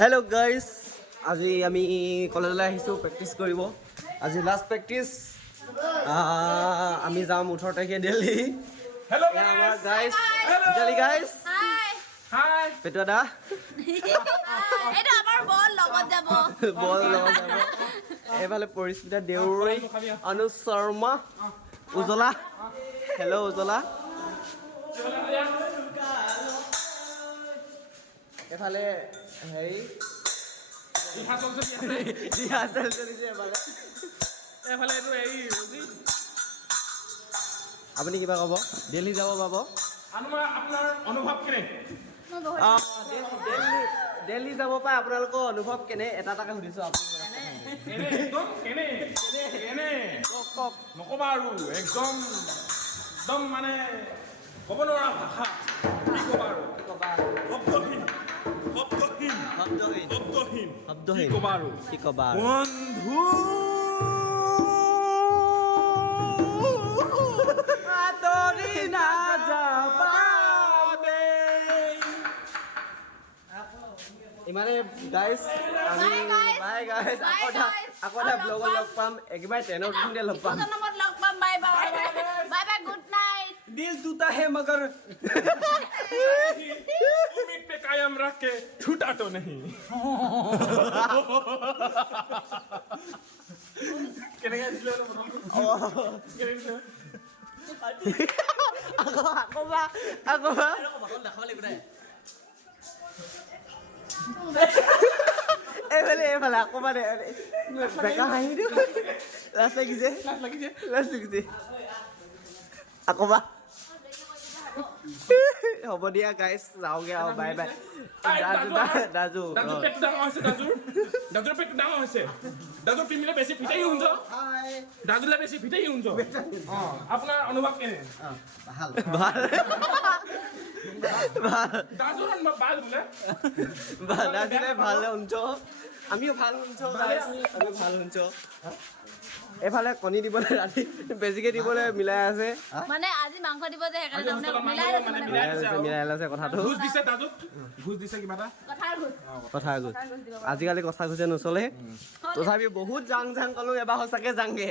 Hello guys, আজি আমি কলেজলৈ আহিছোঁ প্ৰেক্টিছ কৰিব। আজি লাষ্ট প্ৰেক্টিছ। আমি যাম 18 তাৰিখে Delhi. Hello guys. Delhi guys. Hi. পেটুৱা দা। এইটো আমাৰ বল লগত যাব। বল লগত যাব। এইফালে পৰিস্মিতা দেউৰী, অনুজ শৰ্মা, উজলা। হেল্ল' উজলা। এফালে হেৰি ৰিহাৰ্চেল চলিছে এফালে। এফালে এইটো হেৰি আপুনি কিবা ক'ব? দিল্লী যাব পাব? আপোনাৰ অনুভৱ কেনে? দিল্লী যাব পাৰে আপোনালোকৰ অনুভৱ কেনে? এটা এটাকে সুধিছোঁ আপুনি। কেনে একদম কেনে কেনে কওক নক'বা আৰু একদম মানে ক'ব নোৱাৰা ভাষা কি ক'বা আৰু শব্দহীন কি ক'বা আৰু কি ক'বা বন্ধু আদৰি নাযাবা ইমানে গাইজ আমি বাই গাইজ আকৌ এটা ব্লগত লগ পাম একেবাৰে ট্ৰেইনত উঠোঁতে লগ পাম লগ পাম bye bye bye bye good night দিল टूटा है मगर उम्मीद पे कायम रख के छूटा तो नहीं কেনেকৈ আছিলে এইফালে আকৌ মানে বেকা হাঁহিটো লাজ লাগিছে আকৌ বা হ'ব দিয়া গাইজ যাওঁগে আৰু বাই বাই দাজু পেটটো ডাঙৰ হৈছে দাজুৰ পেটটো ডাঙৰ হৈছে দাজুৰ পিন্ধিলে বেছি ফিটাই हुन्छ দাজুলে বেছি ফিটাই हुन्छ আপোনাৰ অনুভৱ কেনে ভাল দাজুৰ অনুভৱ ভাল বোলে দাজুলে ভাল শুনছ আমিও ভাল শুনছ আমিও ভাল শুনছ এফালে কণী দিবলৈ ৰাতি বেছিকে দিবলৈ মিলাই আছে মানে আজি মাংস দিব যে সেইকাৰণে মিলাই লৈছে কথাটো ঘুষ দিছে দাদুক ঘুষ দিছে কিবা এটা কথা ঘুচ আজিকালি কথা ঘুচে নচলে তথাপি বহুত জাং ক'লো এবাৰ সঁচাকে যাংগে